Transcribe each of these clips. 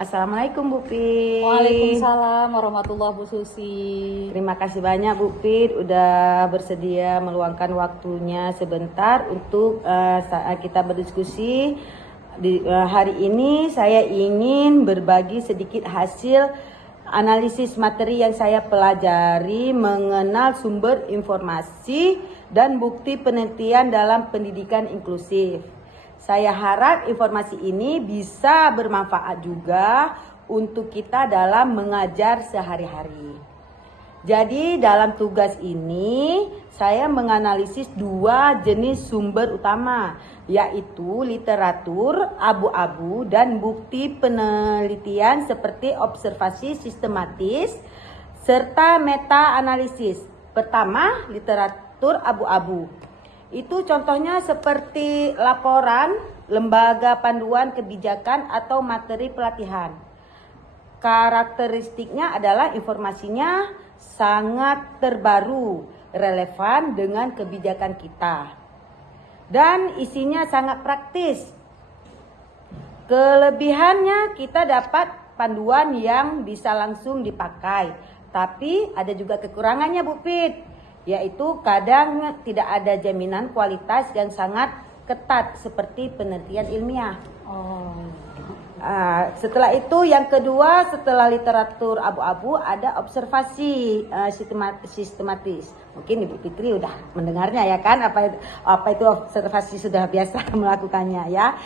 Assalamualaikum Bu Pit. Waalaikumsalam warahmatullahi Bu Susi. Terima kasih banyak Bu Pit udah bersedia meluangkan waktunya sebentar untuk kita berdiskusi. Hari ini saya ingin berbagi sedikit hasil analisis materi yang saya pelajari mengenal sumber informasi dan bukti penelitian dalam pendidikan inklusif. Saya harap informasi ini bisa bermanfaat juga untuk kita dalam mengajar sehari-hari. Jadi dalam tugas ini saya menganalisis dua jenis sumber utama, yaitu literatur abu-abu dan bukti penelitian seperti observasi sistematis serta meta-analisis. Pertama, literatur abu-abu. Itu contohnya seperti laporan, lembaga panduan kebijakan atau materi pelatihan. Karakteristiknya adalah informasinya sangat terbaru, relevan dengan kebijakan kita. Dan isinya sangat praktis. Kelebihannya kita dapat panduan yang bisa langsung dipakai. Tapi ada juga kekurangannya Bu Pit, yaitu kadang tidak ada jaminan kualitas yang sangat ketat seperti penelitian ilmiah. Setelah itu yang kedua, setelah literatur abu-abu ada observasi sistematis. Mungkin Ibu Fitri udah mendengarnya ya kan, apa itu observasi, sudah biasa melakukannya ya.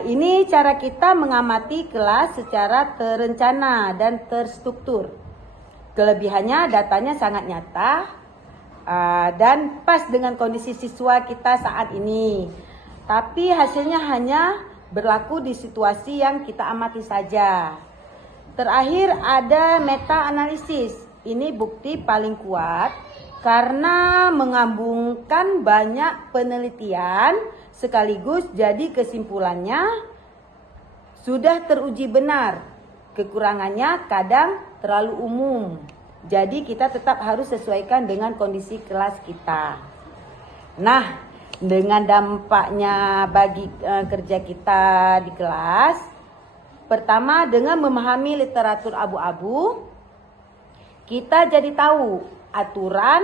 Ini cara kita mengamati kelas secara terencana dan terstruktur. Kelebihannya datanya sangat nyata dan pas dengan kondisi siswa kita saat ini. Tapi hasilnya hanya berlaku di situasi yang kita amati saja. Terakhir ada meta-analisis. Ini bukti paling kuat karena menggabungkan banyak penelitian sekaligus, jadi kesimpulannya sudah teruji benar. Kekurangannya kadang terlalu umum. Jadi kita tetap harus sesuaikan dengan kondisi kelas kita. Nah, dengan dampaknya bagi kerja kita di kelas, pertama dengan memahami literatur abu-abu, kita jadi tahu aturan,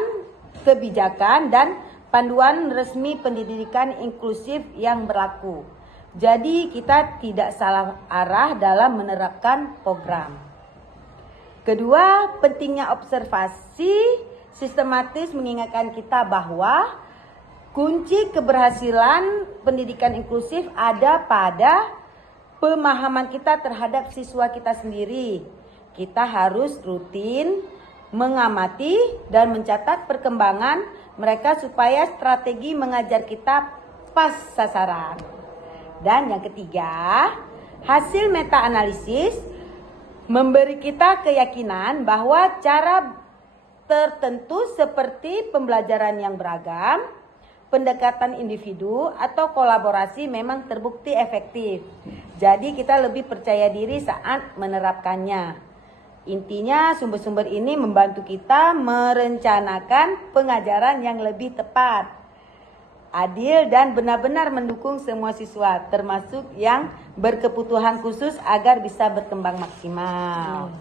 kebijakan, dan panduan resmi pendidikan inklusif yang berlaku. Jadi kita tidak salah arah dalam menerapkan program. Kedua, pentingnya observasi sistematis mengingatkan kita bahwa kunci keberhasilan pendidikan inklusif ada pada pemahaman kita terhadap siswa kita sendiri. Kita harus rutin mengamati dan mencatat perkembangan mereka supaya strategi mengajar kita pas sasaran. Dan yang ketiga, hasil meta-analisis memberi kita keyakinan bahwa cara tertentu seperti pembelajaran yang beragam, pendekatan individu, atau kolaborasi memang terbukti efektif. Jadi kita lebih percaya diri saat menerapkannya. Intinya sumber-sumber ini membantu kita merencanakan pengajaran yang lebih tepat, adil, dan benar-benar mendukung semua siswa, termasuk yang berkebutuhan khusus agar bisa berkembang maksimal.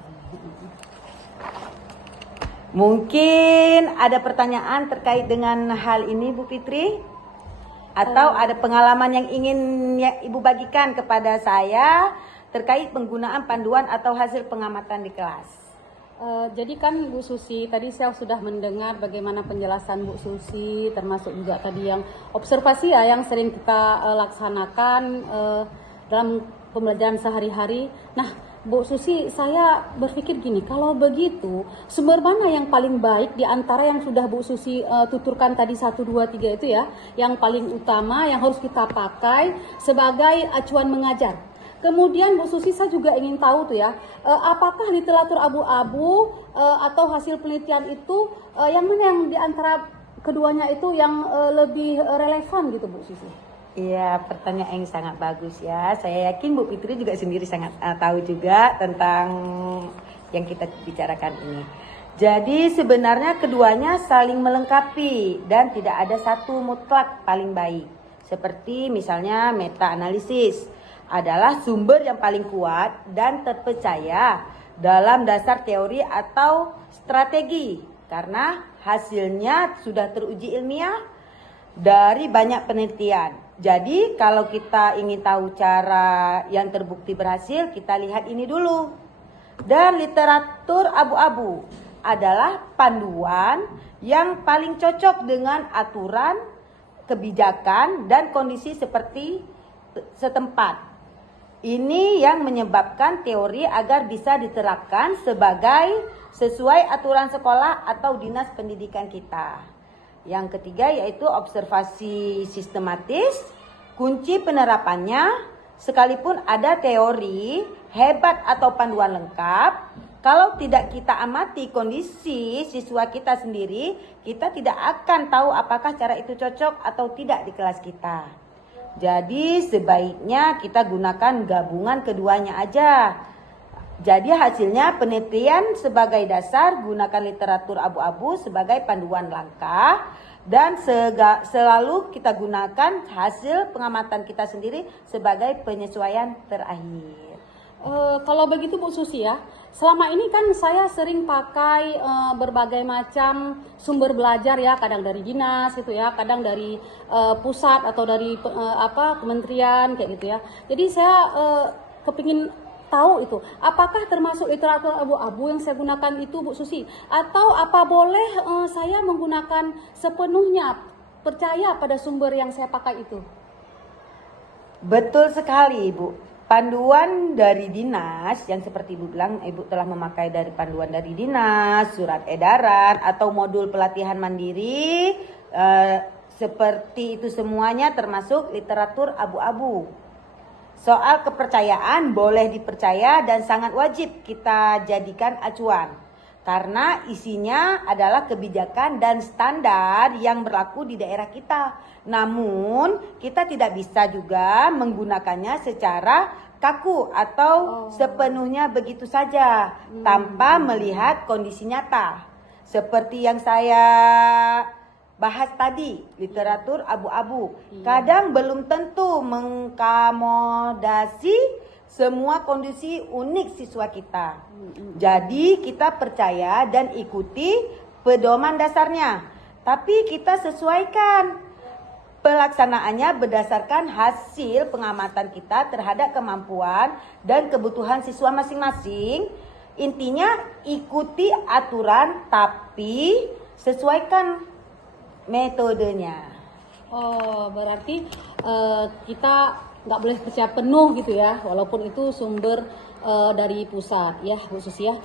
Mungkin ada pertanyaan terkait dengan hal ini Bu Fitri? Atau ada pengalaman yang ingin Ibu bagikan kepada saya terkait penggunaan panduan atau hasil pengamatan di kelas? Jadi kan Bu Susi, tadi saya sudah mendengar bagaimana penjelasan Bu Susi, termasuk juga tadi yang observasi ya yang sering kita laksanakan dalam pembelajaran sehari-hari. Nah, Bu Susi, saya berpikir gini, kalau begitu sumber mana yang paling baik di antara yang sudah Bu Susi tuturkan tadi 1, 2, 3 itu ya, yang paling utama yang harus kita pakai sebagai acuan mengajar? Kemudian Bu Susi, saya juga ingin tahu tuh ya, apakah literatur abu-abu atau hasil penelitian itu yang mana yang di antara keduanya itu yang lebih relevan gitu Bu Susi? Iya, pertanyaan yang sangat bagus ya. Saya yakin Bu Fitri juga sendiri sangat tahu juga tentang yang kita bicarakan ini. Jadi sebenarnya keduanya saling melengkapi dan tidak ada satu mutlak paling baik. Seperti misalnya meta-analisis. adalah sumber yang paling kuat dan terpercaya dalam dasar teori atau strategi karena hasilnya sudah teruji ilmiah dari banyak penelitian. Jadi kalau kita ingin tahu cara yang terbukti berhasil, kita lihat ini dulu. Dan literatur abu-abu adalah panduan yang paling cocok dengan aturan, kebijakan, dan kondisi seperti setempat. Ini yang menyebabkan teori agar bisa diterapkan sesuai aturan sekolah atau dinas pendidikan kita. Yang ketiga yaitu observasi sistematis. Kunci penerapannya, sekalipun ada teori hebat atau panduan lengkap, kalau tidak kita amati kondisi siswa kita sendiri, kita tidak akan tahu apakah cara itu cocok atau tidak di kelas kita. Jadi sebaiknya kita gunakan gabungan keduanya aja. Jadi hasilnya penelitian sebagai dasar, gunakan literatur abu-abu sebagai panduan langkah, dan selalu kita gunakan hasil pengamatan kita sendiri sebagai penyesuaian terakhir. Kalau begitu Bu Susi ya, selama ini kan saya sering pakai berbagai macam sumber belajar ya, kadang dari dinas gitu ya, kadang dari pusat atau dari kementerian kayak gitu ya. Jadi saya kepingin tahu itu, apakah termasuk literatur abu-abu yang saya gunakan itu Bu Susi? Atau apa boleh saya menggunakan sepenuhnya percaya pada sumber yang saya pakai itu? Betul sekali Ibu. Panduan dari dinas yang seperti Ibu bilang, Ibu telah memakai dari panduan dari dinas, surat edaran, atau modul pelatihan mandiri, seperti itu semuanya termasuk literatur abu-abu. Soal kepercayaan boleh dipercaya dan sangat wajib kita jadikan acuan. Karena isinya adalah kebijakan dan standar yang berlaku di daerah kita. Namun kita tidak bisa juga menggunakannya secara kaku atau sepenuhnya begitu saja tanpa melihat kondisi nyata. Seperti yang saya bahas tadi, literatur abu-abu. Kadang belum tentu mengakomodasi semua kondisi unik siswa kita. Jadi kita percaya dan ikuti pedoman dasarnya. Tapi kita sesuaikan pelaksanaannya berdasarkan hasil pengamatan kita terhadap kemampuan dan kebutuhan siswa masing-masing. Intinya ikuti aturan tapi sesuaikan metodenya. Oh, berarti kita nggak boleh percaya penuh gitu ya, walaupun itu sumber dari pusat ya Bu Susi ya.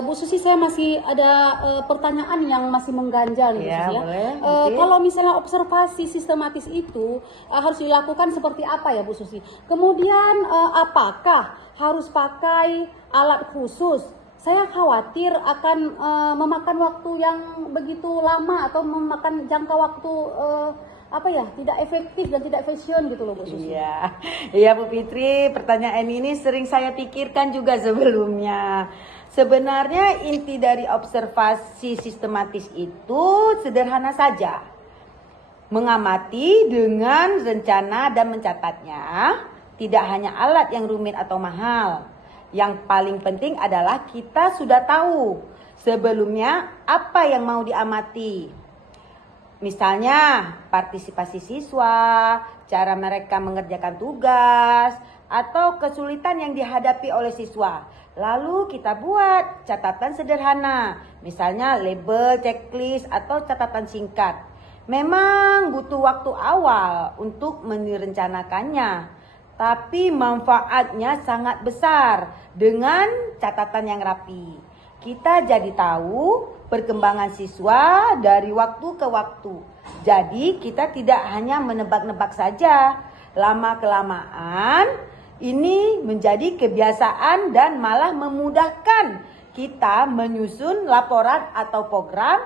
Bu Susi, saya masih ada pertanyaan yang masih mengganjal nih Bu Ya, Susi ya. boleh, Kalau misalnya observasi sistematis itu harus dilakukan seperti apa ya Bu Susi? Kemudian apakah harus pakai alat khusus? Saya khawatir akan memakan waktu yang begitu lama atau memakan jangka waktu tidak efektif dan tidak fashion gitu loh Bu Susi. Iya Bu Fitri, pertanyaan ini sering saya pikirkan juga sebelumnya. Sebenarnya inti dari observasi sistematis itu sederhana saja. Mengamati dengan rencana dan mencatatnya, tidak hanya alat yang rumit atau mahal. Yang paling penting adalah kita sudah tahu sebelumnya apa yang mau diamati. Misalnya partisipasi siswa, cara mereka mengerjakan tugas, atau kesulitan yang dihadapi oleh siswa. Lalu kita buat catatan sederhana, misalnya label, checklist, atau catatan singkat. Memang butuh waktu awal untuk merencanakannya, tapi manfaatnya sangat besar dengan catatan yang rapi. Kita jadi tahu perkembangan siswa dari waktu ke waktu. Jadi kita tidak hanya menebak-nebak saja. Lama-kelamaan ini menjadi kebiasaan dan malah memudahkan kita menyusun laporan atau program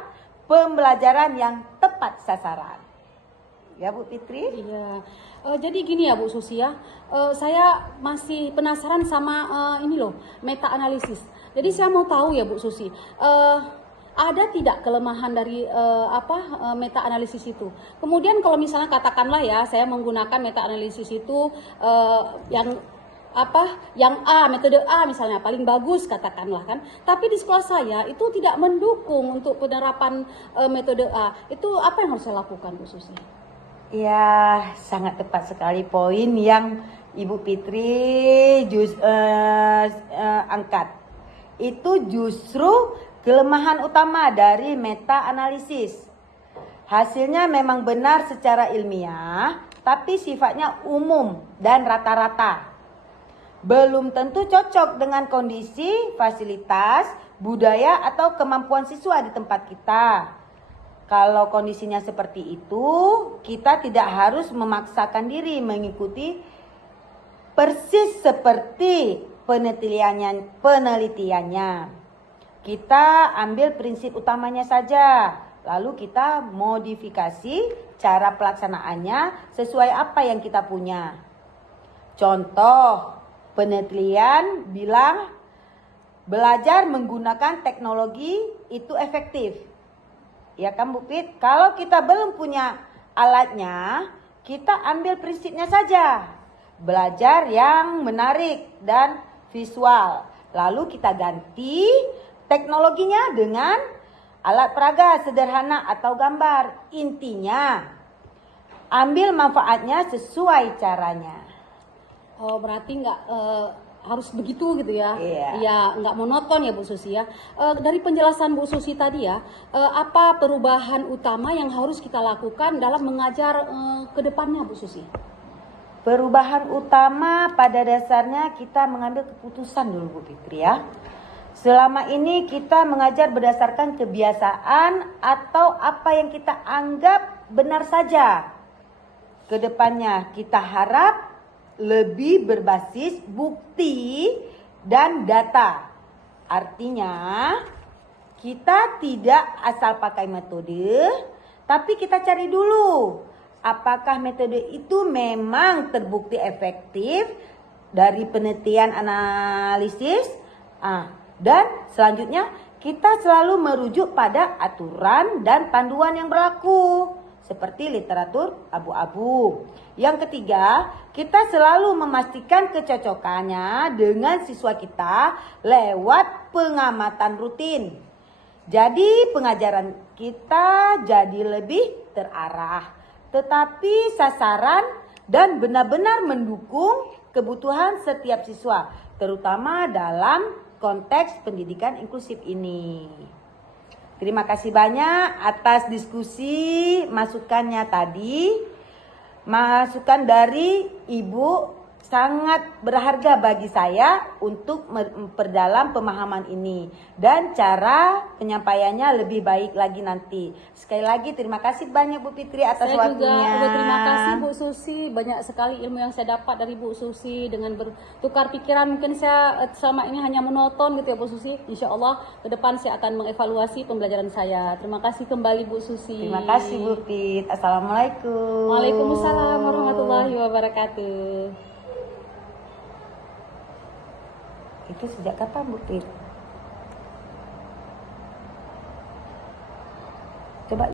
pembelajaran yang tepat sasaran. Ya Bu Fitri? Iya. Jadi gini ya Bu Susi ya, saya masih penasaran sama ini loh, meta analisis. Jadi saya mau tahu ya Bu Susi, ada tidak kelemahan dari meta analisis itu. Kemudian kalau misalnya katakanlah ya, saya menggunakan meta analisis itu yang metode A misalnya paling bagus katakanlah kan, tapi di sekolah saya itu tidak mendukung untuk penerapan metode A. Itu apa yang harus saya lakukan, Bu Susi? Ya, sangat tepat sekali poin yang Ibu Fitri angkat. Itu justru kelemahan utama dari meta analisis. Hasilnya memang benar secara ilmiah, tapi sifatnya umum dan rata-rata. Belum tentu cocok dengan kondisi, fasilitas, budaya, atau kemampuan siswa di tempat kita. Kalau kondisinya seperti itu, kita tidak harus memaksakan diri mengikuti persis seperti penelitiannya. Kita ambil prinsip utamanya saja, lalu kita modifikasi cara pelaksanaannya sesuai apa yang kita punya. Contoh, penelitian bilang belajar menggunakan teknologi itu efektif. Ya kan Bu Pit? Kalau kita belum punya alatnya, kita ambil prinsipnya saja. Belajar yang menarik dan visual. Lalu kita ganti teknologinya dengan alat peraga sederhana atau gambar. Intinya, ambil manfaatnya sesuai caranya. Oh, berarti nggak harus begitu gitu ya? Iya. Ya, nggak monoton ya Bu Susi ya. Dari penjelasan Bu Susi tadi ya, apa perubahan utama yang harus kita lakukan dalam mengajar ke depannya Bu Susi? Perubahan utama pada dasarnya kita mengambil keputusan dulu Bu Fitri ya. Selama ini kita mengajar berdasarkan kebiasaan atau apa yang kita anggap benar saja. Kedepannya kita harap lebih berbasis bukti dan data. Artinya kita tidak asal pakai metode, tapi kita cari dulu apakah metode itu memang terbukti efektif dari penelitian analisis. Dan selanjutnya kita selalu merujuk pada aturan dan panduan yang berlaku seperti literatur abu-abu. Yang ketiga, kita selalu memastikan kecocokannya dengan siswa kita lewat pengamatan rutin. Jadi pengajaran kita jadi lebih terarah, tetapi sasaran dan benar-benar mendukung kebutuhan setiap siswa, terutama dalam konteks pendidikan inklusif ini. Terima kasih banyak atas diskusi masukannya tadi. Masukan dari Ibu sangat berharga bagi saya untuk memperdalam pemahaman ini. Dan cara penyampaiannya lebih baik lagi nanti. Sekali lagi terima kasih banyak Bu Fitri atas waktunya. Saya juga terima kasih Bu Susi. Banyak sekali ilmu yang saya dapat dari Bu Susi. Dengan bertukar pikiran mungkin saya selama ini hanya monoton gitu ya Bu Susi. Insya Allah ke depan saya akan mengevaluasi pembelajaran saya. Terima kasih kembali Bu Susi. Terima kasih Bu Fit. Assalamualaikum. Waalaikumsalam warahmatullahi wabarakatuh. Itu sejak kapan Bu Fit?